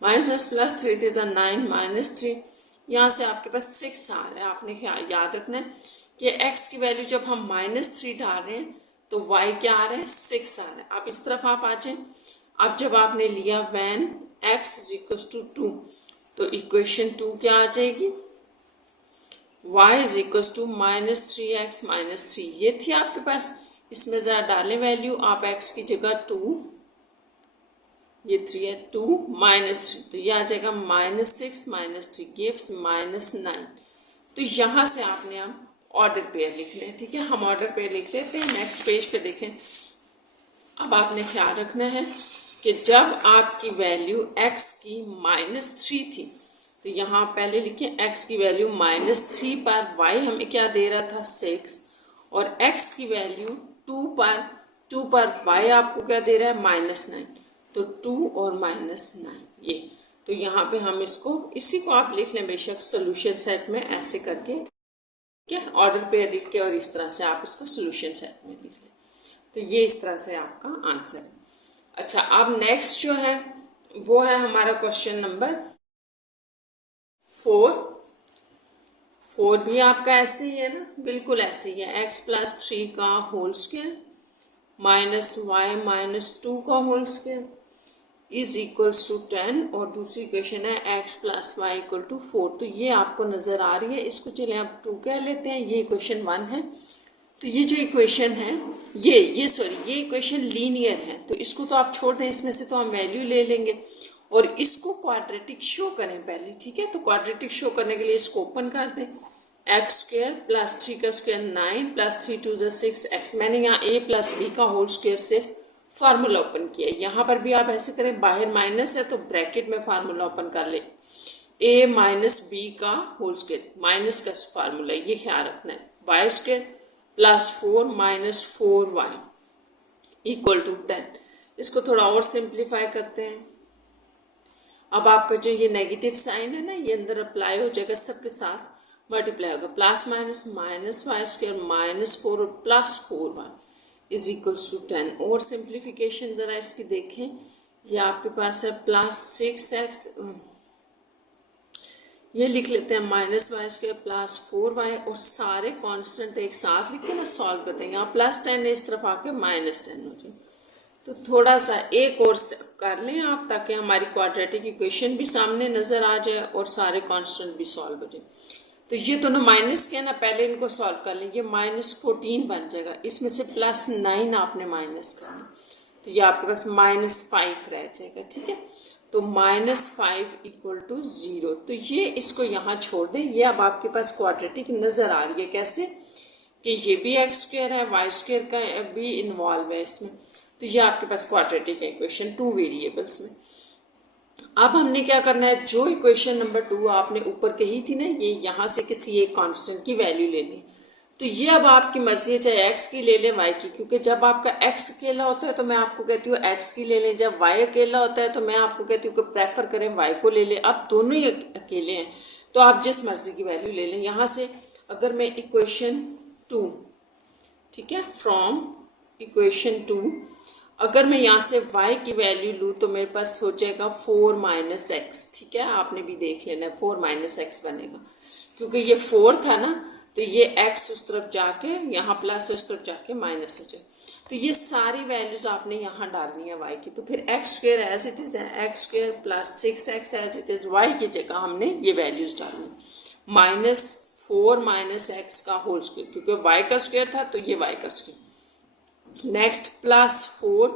+ 3 = 9 - 3, यहाँ से आपके पास 6 आ रहा है। आपने याद रखना है कि x की वैल्यू जब हम -3 डाल रहे हैं तो y क्या आ रहा है, 6 आ रहा है। आप इस तरफ आप आ जाए। अब जब आपने लिया when x = 2, तो इक्वेशन 2 क्या आ जाएगी, y = -3x - 3 ये थी आपके पास। इसमें ज़रा डालें वैल्यू आप, x की जगह 2, ये 3 है, 2 - 3, तो ये आ जाएगा -6 - 3 gives -9। तो यहाँ से आपने अब ऑर्डर पेयर लिखने हैं, ठीक है। हम ऑर्डर पेयर लिख लेते हैं। नेक्स्ट पेज पे देखें। अब आपने ख्याल रखना है कि जब आपकी वैल्यू x की -3 थी, तो यहाँ पहले लिखें x की वैल्यू -3 पर y हमें क्या दे रहा था, 6, और x की वैल्यू 2 पर y आपको क्या दे रहा है, -9, तो 2 और -9 ये। तो यहाँ पे हम इसको, इसी को आप लिख लें बेशक सोल्यूशन सेट में ऐसे करके, क्या ऑर्डर पेयर लिख के, और इस तरह से आप इसको सोल्यूशन सेट में लिख लें। तो ये इस तरह से आपका आंसर है। अच्छा, अब नेक्स्ट जो है वो है हमारा क्वेश्चन नंबर 4 भी आपका ऐसे ही है ना, बिल्कुल ऐसे ही है। x + 3 का होल स्क्वायर -y - 2 का होल स्क्वायर = 10, और दूसरी इक्वेशन है x + y = 4। तो ये आपको नज़र आ रही है, इसको चले आप 2 कह लेते हैं, ये इक्वेशन 1 है। तो ये जो इक्वेशन है ये इक्वेशन लीनियर है, तो इसको तो आप छोड़ दें, इसमें से तो हम वैल्यू ले लेंगे और इसको क्वाड्रेटिक शो करें पहले, ठीक है। तो क्वाड्रेटिक शो करने के लिए इसको ओपन कर दें, x² + 3 का स्क्वायर 9 + 3 2 6 x। मैंने यहाँ a + b का होल स्क्वायर सिर्फ फार्मूला ओपन किया है। यहाँ पर भी आप ऐसे करें, बाहर माइनस है तो ब्रैकेट में फार्मूला ओपन कर ले, a - b का होल स्क्वायर, माइनस का फार्मूला, ये ख्याल रखना है। y² + 4 - 4y = 10। इसको थोड़ा और सिंप्लीफाई करते हैं। अब आपका जो ये नेगेटिव साइन है ना, ये अंदर अप्लाई हो जाएगा, सबके साथ मल्टीप्लाई होगा, +- -y² -4 और +4y = 10। और सिंप्लीफिकेशन ज़रा इसकी देखें, ये आपके पास है +6x, ये लिख लेते हैं -y² +4y, और सारे कांस्टेंट एक साथ लिख के ना सॉल्व करते हैं। यहाँ +10 है, इस तरफ आके -10 हो जाए। तो थोड़ा सा एक और स्टेप कर लें आप, ताकि हमारी क्वाड्रेटिक इक्वेशन भी सामने नज़र आ जाए और सारे कांस्टेंट भी सॉल्व हो जाए। तो ये दोनों माइनस के ना, पहले इनको सॉल्व कर लें, ये -14 बन जाएगा, इसमें से +9 आपने माइनस करना, तो ये आपके पास -5 रह जाएगा, ठीक है। तो -5 = 0। तो ये इसको यहाँ छोड़ दें, ये अब आपके पास क्वाड्रेटिक नज़र आ रही है। कैसे कि ये भी x² है, y² का भी इन्वॉल्व है इसमें, तो ये आपके पास क्वाड्रेटिक है इक्वेशन 2 वेरिएबल्स में। अब हमने क्या करना है, जो इक्वेशन नंबर 2 आपने ऊपर कही थी ना, ये यहाँ से किसी एक कांस्टेंट की वैल्यू लेनी। तो ये अब आपकी मर्जी है, चाहे x की ले लें y की, क्योंकि जब आपका x अकेला होता है तो मैं आपको कहती हूँ x की ले लें, जब y अकेला होता है तो मैं आपको कहती हूँ कि प्रेफर करें y को ले लें। अब दोनों ही अकेले हैं तो आप जिस मर्जी की वैल्यू ले लें। यहाँ से अगर मैं इक्वेशन 2 ठीक है, फ्रॉम इक्वेशन 2 अगर मैं यहाँ से y की वैल्यू लूँ तो मेरे पास हो जाएगा 4 माइनस एक्स। ठीक है, आपने भी देख लेना है 4 माइनस एक्स बनेगा, क्योंकि ये 4 था ना, तो ये x उस तरफ जाके यहाँ प्लस उस तरफ जाके माइनस हो जाए। तो ये सारी वैल्यूज आपने यहाँ डालनी है y की। तो फिर x square as it is है, x square plus 6x as it is, y की जगह हमने ये वैल्यूज डालनी, माइनस 4 माइनस एक्स का होल स्क्वेयर, क्योंकि y का स्क्वेयर था तो ये y का स्क्वेयर, नेक्स्ट प्लस 4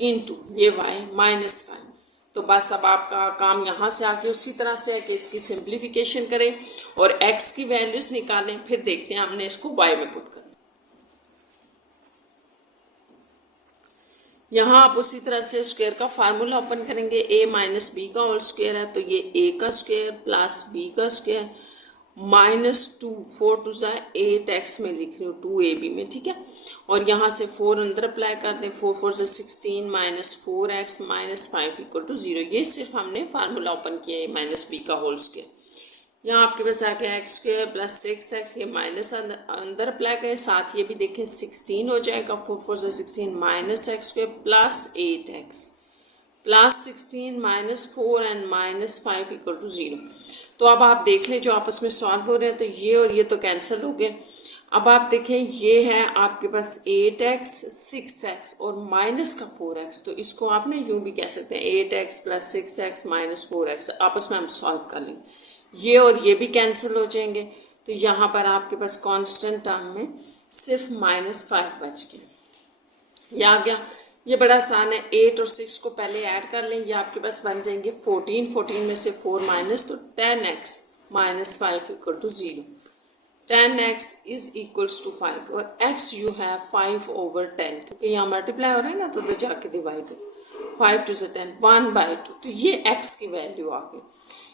इंटू ये y माइनस 5। तो बस अब आपका काम यहाँ से आके उसी तरह से है कि इसकी सिंप्लीफिकेशन करें और x की वैल्यूज निकालें, फिर देखते हैं हमने इसको y में पुट करना। यहाँ आप उसी तरह से स्क्वायर का फार्मूला ओपन करेंगे, a माइनस बी का होल स्क्वायर है तो ये a का स्क्वायर प्लस b का स्क्वायर माइनस 2, 4 टू ज़ा 8x में लिख रही हूँ 2ab में। ठीक है, और यहाँ से 4 अंदर अप्लाई करते हैं, 4 4 से 16 minus 4x minus 5 equal to 0। ये सिर्फ हमने फार्मूला ओपन किया है माइनस बी का होल स्क्वायर। यहाँ आपके पास आ गया एक्स स्क्वायर प्लस 6x, ये माइनस अंदर अप्लाई करें, साथ ये भी देखें 16 हो जाएगा, 4 4 से 16 minus x square plus 8x plus 16 minus 4 and minus 5 equal to 0। तो अब आप देख लें जो आपस में सॉल्व हो रहे हैं, तो ये और ये तो कैंसिल हो गए। अब आप देखें ये है आपके पास 8x 6x और माइनस का 4x, तो इसको आप ना यूँ भी कह सकते हैं 8x plus 6x minus 4x, आपस में हम सॉल्व कर लेंगे। ये और ये भी कैंसिल हो जाएंगे, तो यहाँ पर आपके पास कांस्टेंट टर्म में सिर्फ माइनस 5 बच गया। ये आ गया, ये बड़ा आसान है। 8 और 6 को पहले ऐड कर लें, ये आपके पास बन जाएंगे 14, 14 में से 4 माइनस, तो 10x minus 5 equal to 0। 10x is equals to 5 और x यू हैव 5 ओवर 10, क्योंकि यहाँ मल्टीप्लाई हो रहा है ना तो उधर जाके डिवाइड हो, 5 टू 10 1/2, तो ये x की वैल्यू आ गई।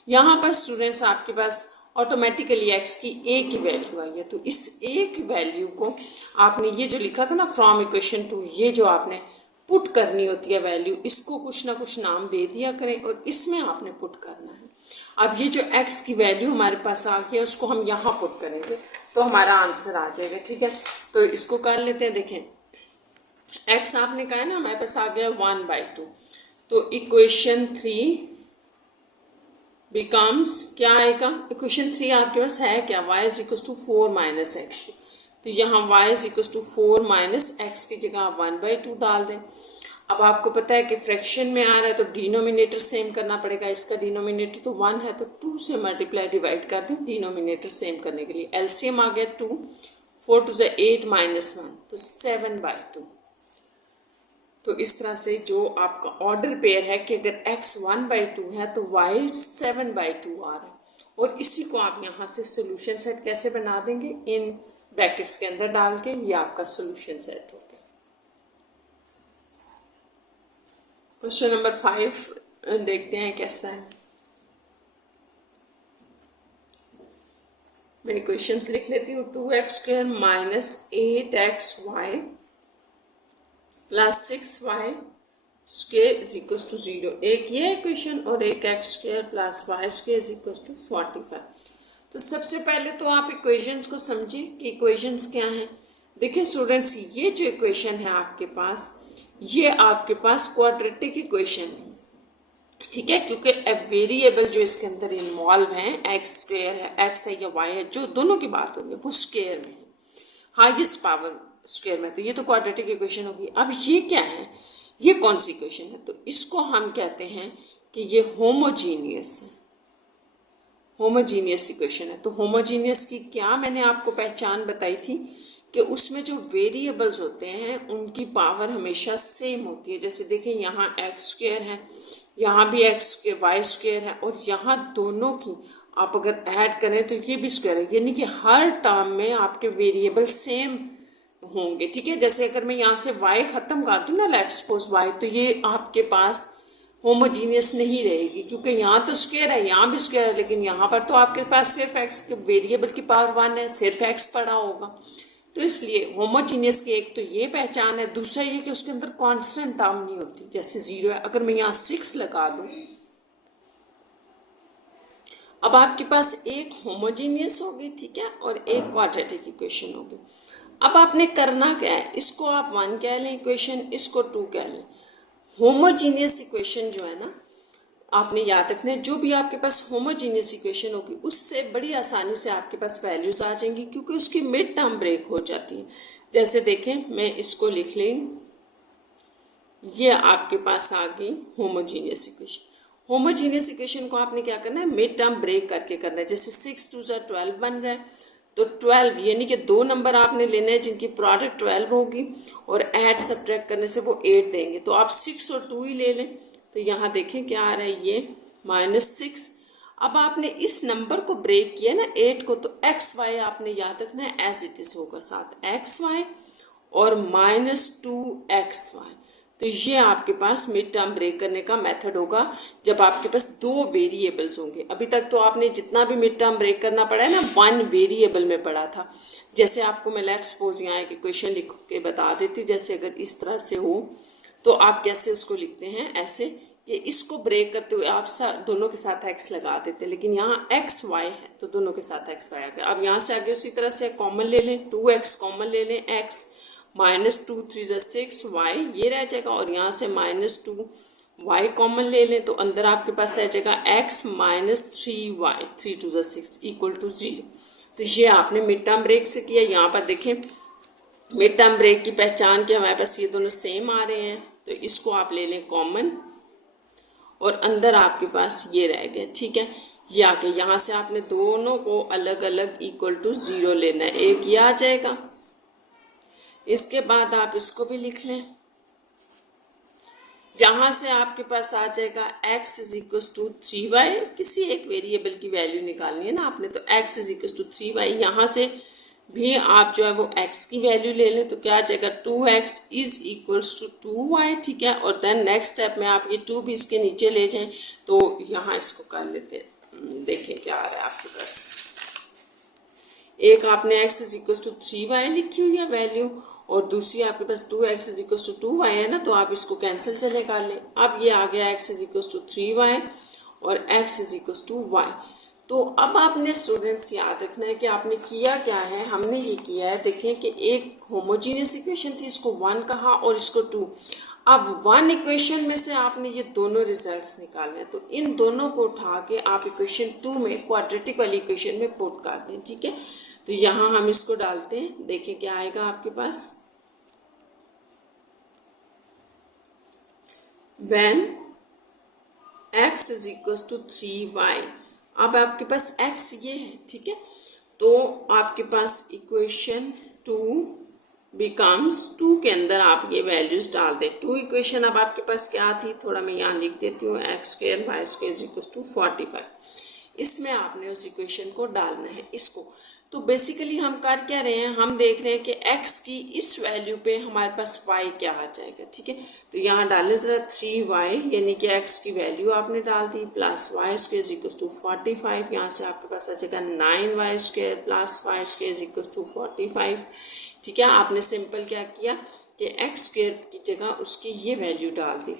यहाँ पर स्टूडेंट्स आपके पास ऑटोमेटिकली x की a की वैल्यू आई है, तो इस a की वैल्यू को आपने ये जो लिखा था ना फ्रॉम इक्वेशन 2, ये जो आपने पुट करनी होती है वैल्यू, इसको कुछ ना कुछ नाम दे दिया करें और इसमें आपने पुट करना है। अब ये जो x की वैल्यू हमारे पास आ गई है उसको हम यहाँ पुट करेंगे तो हमारा आंसर आ जाएगा। ठीक है, तो इसको कर लेते हैं। देखें x आपने कहा है ना हमारे पास आ गया 1/2, तो इक्वेशन 3 बिकम्स क्या आएगा, इक्वेशन 3 आपके पास है क्या, y is equal to 4 minus x, तो यहाँ y is equal to 4 minus x की जगह आप 1/2 डाल दें। अब आपको पता है कि फ्रैक्शन में आ रहा है तो डिनोमिनेटर सेम करना पड़ेगा, इसका डिनोमिनेटर तो 1 है तो 2 से मल्टीप्लाई डिवाइड कर दें डिनोमिनेटर सेम करने के लिए। एलसीएम आ गया 2, 4 टू ज़ा 8 माइनस 1, तो 7/2। तो इस तरह से जो आपका ऑर्डर पेयर है कि अगर x 1/2 है तो y 7/2 आ रहा है, और इसी को आप यहाँ से सोल्यूशन सेट कैसे बना देंगे, इन ब्रैकेट्स के अंदर डाल के, ये आपका सोल्यूशन सेट हो गया। क्वेश्चन नंबर 5 देखते हैं कैसा है। मैं इक्वेशंस लिख लेती हूँ, 2x² minus 8xy plus 6y square is equal to 0। एक ये इक्वेशन और एक x² plus y square is equal to 45। तो सबसे पहले तो आप इक्वेशंस को समझिए कि इक्वेशंस क्या हैं। देखिए स्टूडेंट्स, ये जो इक्वेशन है आपके पास, ये आपके पास क्वाड्रेटिक इक्वेशन है। ठीक है, क्योंकि वेरिएबल जो इसके अंदर इन्वॉल्व हैं, x² है, x है या y है, जो दोनों की बात हो रही है वो स्क्वेयर में है, हाईएस्ट पावर स्क्वायर में, तो ये तो क्वाड्रेटिक इक्वेशन होगी। अब ये क्या है, ये कौन सी इक्वेशन है, तो इसको हम कहते हैं कि ये होमोजीनियस है, होमोजीनियस इक्वेशन है। तो होमोजीनियस की क्या मैंने आपको पहचान बताई थी कि उसमें जो वेरिएबल्स होते हैं उनकी पावर हमेशा सेम होती है। जैसे देखें यहाँ x² है, यहाँ भी y² है, और यहाँ दोनों की आप अगर ऐड करें तो ये भी स्क्वायर है, यानी कि हर टर्म में आपके वेरिएबल सेम होंगे। ठीक है, जैसे अगर मैं यहाँ से y खत्म कर दूँ ना, लेट्स सपोज y, तो ये आपके पास होमोजीनियस नहीं रहेगी, क्योंकि यहाँ तो स्क्वायर है, यहाँ भी स्क्वायर है, लेकिन यहाँ पर तो आपके पास सिर्फ x के वेरिएबल की पावर 1 है, सिर्फ x पड़ा होगा। तो इसलिए होमोजीनियस की एक तो ये पहचान है, दूसरा ये कि उसके अंदर कांस्टेंट टर्म नहीं होती, जैसे 0 है। अगर मैं यहाँ 6 लगा दूँ, अब आपके पास एक होमोजीनियस होगी, ठीक है, और एक क्वाड्रेटिक इक्वेशन होगी। अब आपने करना क्या है, इसको आप 1 कह लें इक्वेशन, इसको 2 कह लें। होमोजीनियस इक्वेशन जो है ना, आपने याद रखना है, जो भी आपके पास होमोजीनियस इक्वेशन होगी उससे बड़ी आसानी से आपके पास वैल्यूज आ जाएंगी, क्योंकि उसकी मिड टर्म ब्रेक हो जाती है। जैसे देखें, मैं इसको लिख ली, ये आपके पास आ गई होमोजीनियस इक्वेशन। होमोजीनियस इक्वेशन को आपने क्या करना है, मिड टर्म ब्रेक करके करना है। जैसे 6 2 12 बन रहा है, तो 12 यानी कि 2 नंबर आपने लेने हैं जिनकी प्रोडक्ट 12 होगी, और ऐड सब्ट्रैक्ट करने से वो 8 देंगे। तो आप 6 और 2 ही ले लें। तो यहाँ देखें क्या आ रहा है, ये -6। अब आपने इस नंबर को ब्रेक किया ना 8 को, तो एक्स वाई आपने याद रखना है एज इट इज होगा, साथ एक्स वाई और -2xy। तो ये आपके पास मिड टर्म ब्रेक करने का मेथड होगा जब आपके पास 2 वेरिएबल्स होंगे। अभी तक तो आपने जितना भी मिड टर्म ब्रेक करना पड़ा है ना, 1 वेरिएबल में पड़ा था। जैसे आपको मैं लेट्स सपोज यहाँ एक क्वेश्चन लिख के बता देती हूँ। जैसे अगर इस तरह से हो तो आप कैसे उसको लिखते हैं, ऐसे कि इसको ब्रेक करते हुए आप दोनों के साथ x लगा देते, लेकिन यहाँ x y है तो दोनों के साथ x y आ गया। अब यहाँ से आगे उसी तरह से कॉमन ले लें, 2x कॉमन ले लें, x -2 3 6 y ये रह जाएगा, और यहाँ से -2 y कॉमन ले लें, तो अंदर आपके पास रह जाएगा x -3y 3 2 6 = 0। तो ये आपने मिड टर्म ब्रेक से किया। यहाँ पर देखें, मिड टर्म ब्रेक की पहचान के हमारे पास ये दोनों सेम आ रहे हैं, तो इसको आप ले लें कॉमन, और अंदर आपके पास ये रह गया। ठीक है, ये आके यहाँ से आपने दोनों को अलग अलग = 0 लेना है, एक ये आ जाएगा। इसके बाद आप इसको भी लिख लें, यहाँ से आपके पास आ जाएगा x = 3y। किसी एक वेरिएबल की वैल्यू निकालनी है ना आपने, तो x = 3y। यहाँ से भी आप जो है वो x की वैल्यू ले लें, तो क्या आ जाएगा 2x = 2y। ठीक है, और देन नेक्स्ट स्टेप में आप ये 2 भी इसके नीचे ले जाएं, तो यहाँ इसको कर लेते हैं। देखें क्या आ रहा है आपके पास, एक आपने x = 3y लिखी हुई है वैल्यू, और दूसरी आपके पास 2x = 2y है ना, तो आप इसको कैंसिल से निकाल लें। अब ये आ गया x = 3y और x = y। तो अब आपने स्टूडेंट्स याद रखना है कि आपने किया क्या है। हमने ये किया है, देखें कि एक होमोजीनियस इक्वेशन थी, इसको 1 कहा और इसको 2। अब 1 इक्वेशन में से आपने ये दोनों रिजल्ट्स निकालने हैं, तो इन दोनों को उठा के आप इक्वेशन 2 में क्वाड्रेटिक वाली इक्वेशन में पुट कर दें। ठीक है, तो यहाँ हम इसको डालते हैं, देखें क्या आएगा आपके पास। When x = 3y, अब आपके पास x ये है। ठीक है, तो आपके पास इक्वेशन 2 बिकम्स 2 के अंदर आप ये वैल्यूज डाल दें। 2 इक्वेशन अब आपके पास क्या थी, थोड़ा मैं यहाँ लिख देती हूँ, x² y² = 45। इसमें आपने उस इक्वेशन को डालना है इसको। तो बेसिकली हम कर क्या रहे हैं, हम देख रहे हैं कि x की इस वैल्यू पे हमारे पास y क्या आ जाएगा। ठीक है, तो यहाँ डालें ज़रा 3y, यानी कि x की वैल्यू आपने डाल दी, प्लस y² = 45। यहाँ से आपके पास आ जाएगा 9y² प्लस y² = 45। ठीक है, आपने सिंपल क्या किया कि x² की जगह उसकी ये वैल्यू डाल दी।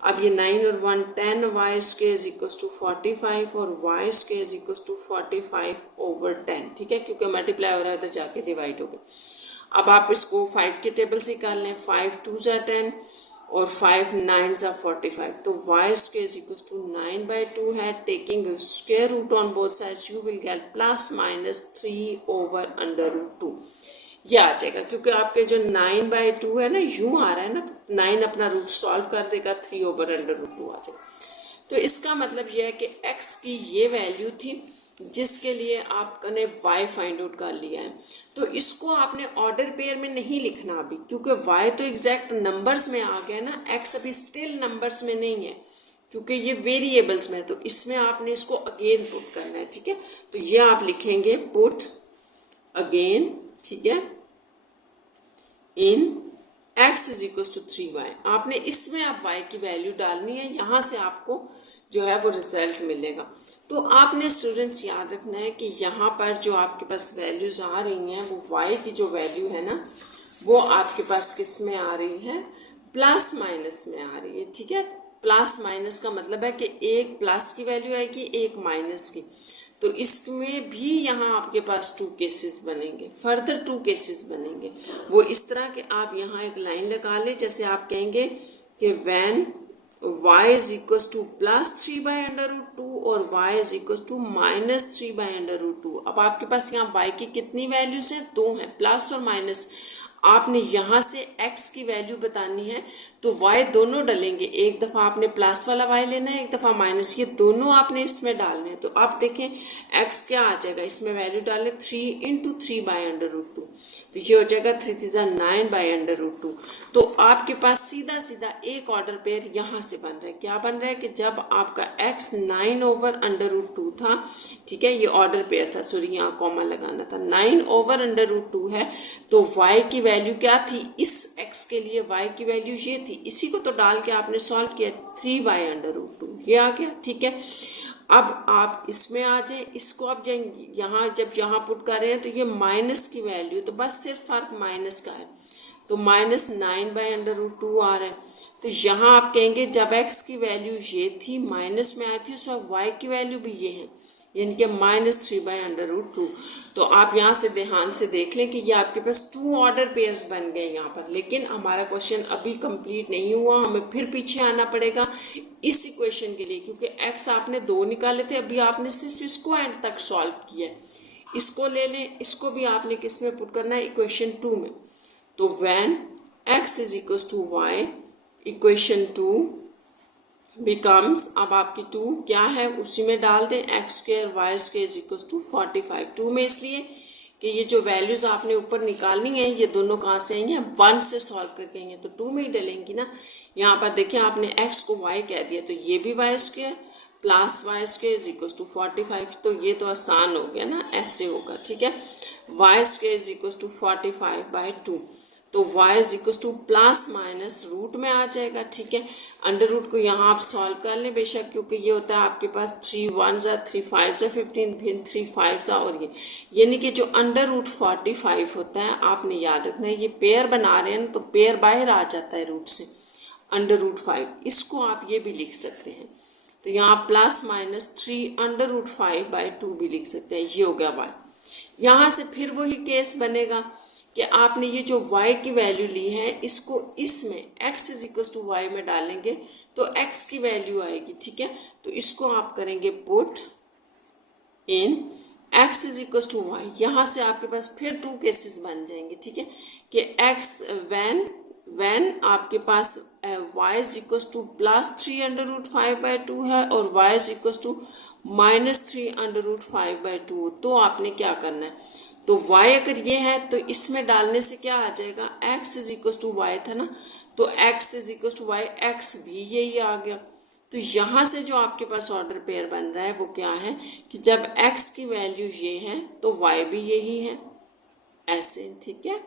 अब ये 9 और 1 10y² = 45 और y² = 45/10। ठीक है, क्योंकि मल्टीप्लाई हो रहा है तो जाके डिवाइड हो गया। अब आप इसको 5 के टेबल से निकाल लें, 5 2 = 10 और 5 9 = 45। तो y² = 9/2 है। Taking square root on both sides you will get +-3/√2। ये आ जाएगा, क्योंकि आपके जो 9/2 है ना, यूं आ रहा है ना, तो 9 अपना रूट सॉल्व कर देगा, 3/√2 आ जाएगा। तो इसका मतलब ये है कि x की ये वैल्यू थी जिसके लिए आपने y फाइंड आउट कर लिया है। तो इसको आपने ऑर्डर पेयर में नहीं लिखना अभी, क्योंकि y तो एग्जैक्ट नंबर्स में आ गया ना, x अभी स्टिल नंबर्स में नहीं है क्योंकि ये वेरिएबल्स में। तो इसमें आपने इसको अगेन पुट करना है। ठीक है, तो ये आप लिखेंगे पुट अगेन। ठीक है, इन x = 3y। आपने इसमें आप y की वैल्यू डालनी है, यहाँ से आपको जो है वो रिजल्ट मिलेगा। तो आपने स्टूडेंट्स याद रखना है कि यहाँ पर जो आपके पास वैल्यूज आ रही हैं, वो y की जो वैल्यू है ना, वो आपके पास किस में आ रही है, प्लस माइनस में आ रही है। ठीक है, प्लस माइनस का मतलब है कि एक प्लस की वैल्यू आएगी, एक माइनस की। तो इसमें भी यहाँ आपके पास 2 केसेस बनेंगे, फर्दर 2 केसेस बनेंगे। वो इस तरह के आप यहाँ एक लाइन लगा लें, जैसे आप कहेंगे कि when y is equal to +3/√2 और y इज इक्व टू -3/√2। अब आपके पास यहाँ y की कितनी वैल्यूज हैं? 2 हैं, प्लस और माइनस। आपने यहाँ से x की वैल्यू बतानी है तो y दोनों डलेंगे, एक दफ़ा आपने प्लस वाला y लेना है, एक दफ़ा माइनस, ये दोनों आपने इसमें डालने हैं। तो आप देखें x क्या आ जाएगा, इसमें वैल्यू डालें 3 × 3/√2, तो ये हो जाएगा 3 × 9/√2। तो आपके पास सीधा सीधा एक ऑर्डर पेयर यहाँ से बन रहा है। क्या बन रहा है कि जब आपका x 9/√2 था, ठीक है, ये ऑर्डर पेयर था, सॉरी यहाँ कॉमा लगाना था, 9/√2 है, तो y की वैल्यू क्या थी, इस x के लिए y की वैल्यू ये थी, इसी को तो डाल के आपने सॉल्व किया, 3/√2 ये आ गया। ठीक है, अब आप इसमें आ जाए, इसको आप यहाँ जब यहाँ पुट कर रहे हैं तो ये माइनस की वैल्यू, तो बस सिर्फ फर्क माइनस का है, तो -9/√2 आ रहा है। तो यहाँ आप कहेंगे जब x की वैल्यू ये थी, माइनस में आई थी, उस वक्त y की वैल्यू भी ये है, यानी कि -3/√2। तो आप यहाँ से ध्यान से देख लें कि ये आपके पास 2 ऑर्डर पेयर्स बन गए यहाँ पर। लेकिन हमारा क्वेश्चन अभी कंप्लीट नहीं हुआ, हमें फिर पीछे आना पड़ेगा इस इक्वेशन के लिए, क्योंकि x आपने 2 निकाले थे, अभी आपने सिर्फ इसको एंड तक सॉल्व किया है। इसको ले लें, इसको भी आपने किस में पुट करना है, इक्वेशन 2 में। तो when x is equal to y, equation 2 becomes, अब आपकी 2 क्या है उसी में डाल दें, x² y² is equal to 45। 2 में इसलिए कि ये जो वैल्यूज आपने ऊपर निकालनी है ये दोनों कहाँ से आएंगे, 1 से सॉल्व करके आएंगे, तो 2 में ही डलेंगी ना। यहाँ पर देखिए आपने x को y कह दिया, तो ये भी y² plus y² is equal to 45, तो ये तो आसान हो गया ना, ऐसे होगा। ठीक है, y² इज इक्वल टू 45/2, तो y is equal to plus minus root में आ जाएगा। ठीक है, अंडर रूट को यहाँ आप सॉल्व कर लें बेशक, क्योंकि ये होता है आपके पास 3 1 3 5 15, फिर 3 5 और ये, यानी कि जो अंडर रूट 45 होता है, आपने याद रखना है ये पेयर बना रहे हैं ना, तो पेयर बाहर आ जाता है रूट से, अंडर रूट 5, इसको आप ये भी लिख सकते हैं। तो यहाँ प्लस माइनस 3√5/2 भी लिख सकते हैं, ये हो गया y। यहाँ से फिर वही केस बनेगा कि आपने ये जो y की वैल्यू ली है, इसको इसमें x is equal to y में डालेंगे तो x की वैल्यू आएगी। ठीक है, तो इसको आप करेंगे put in x is equal to y, यहाँ से आपके पास फिर 2 केसेस बन जाएंगे। ठीक है, कि x व्हेन आपके पास y इज इक्वल टू +3√5/2 है और y इज इक्वल टू -3√5/2, तो आपने क्या करना है, तो y अगर ये है तो इसमें डालने से क्या आ जाएगा, x is equal to y था ना, तो x is equal to y, x भी यही आ गया। तो यहाँ से जो आपके पास ऑर्डर पेयर बन रहा है वो क्या है कि जब x की वैल्यू ये है तो y भी यही है, ऐसे। ठीक है,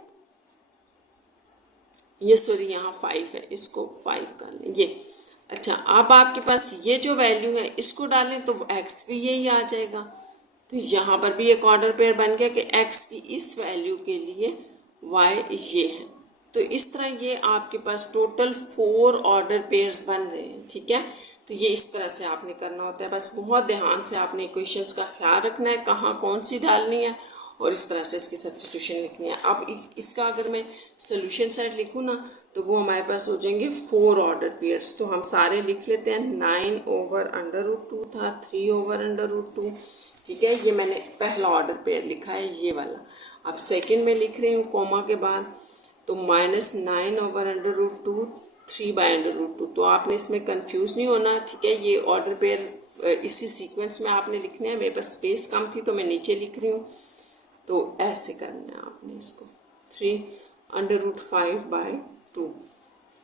ये सॉरी यहाँ 5 है, इसको 5 कर लें ये। अच्छा, अब आपके पास ये जो वैल्यू है इसको डालें तो x भी यही आ जाएगा। तो यहाँ पर भी एक ऑर्डर पेयर बन गया कि x की इस वैल्यू के लिए y ये है। तो इस तरह ये आपके पास टोटल 4 ऑर्डर पेयर्स बन रहे हैं। ठीक है, तो ये इस तरह से आपने करना होता है, बस बहुत ध्यान से आपने इक्वेशंस का ख्याल रखना है, कहाँ कौन सी डालनी है और इस तरह से इसकी सब्स्टिट्यूशन लिखनी है। अब इसका अगर मैं सोल्यूशन साइड लिखूँ ना तो वो हमारे पास हो जाएंगे 4 ऑर्डर पेयर्स। तो हम सारे लिख लेते हैं, 9/√2 था, 3/√2। ठीक है, ये मैंने पहला ऑर्डर पेयर लिखा है ये वाला। अब सेकंड में लिख रही हूँ कॉमा के बाद, तो -9/√2 3/√2। तो आपने इसमें कंफ्यूज नहीं होना। ठीक है, ये ऑर्डर पेयर इसी सीक्वेंस में आपने लिखने हैं, मेरे पास स्पेस कम थी तो मैं नीचे लिख रही हूँ, तो ऐसे करना है आपने इसको 3√5/2।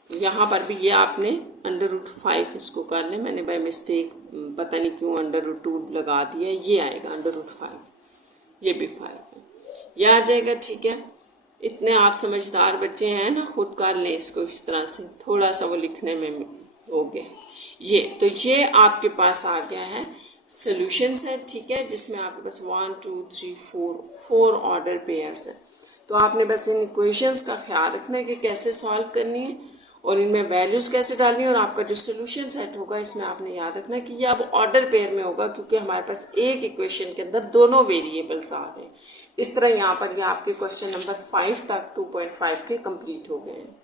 यहाँ पर भी ये आपने √5 इसको कर लें, मैंने बाय मिस्टेक पता नहीं क्यों √2 लगा दिया, ये आएगा √5, ये भी 5 है, ये आ जाएगा। ठीक है, इतने आप समझदार बच्चे हैं ना, खुद कर लें इसको इस तरह से, थोड़ा सा वो लिखने में हो गया ये। तो ये आपके पास आ गया है सॉल्यूशंस है। ठीक है, जिसमें आपके पास 1 2 3 4 ऑर्डर पेयर्स है। तो आपने बस इन इक्वेशंस का ख्याल रखना है कि कैसे सॉल्व करनी है और इनमें वैल्यूज़ कैसे डालनी है, और आपका जो सोल्यूशन सेट होगा इसमें आपने याद रखना है कि ये अब ऑर्डर पेयर में होगा, क्योंकि हमारे पास एक इक्वेशन के अंदर दोनों वेरिएबल्स आ रहे हैं। इस तरह यहाँ पर ये आपके क्वेश्चन नंबर 5 तक 2.5 के कंप्लीट हो गए हैं।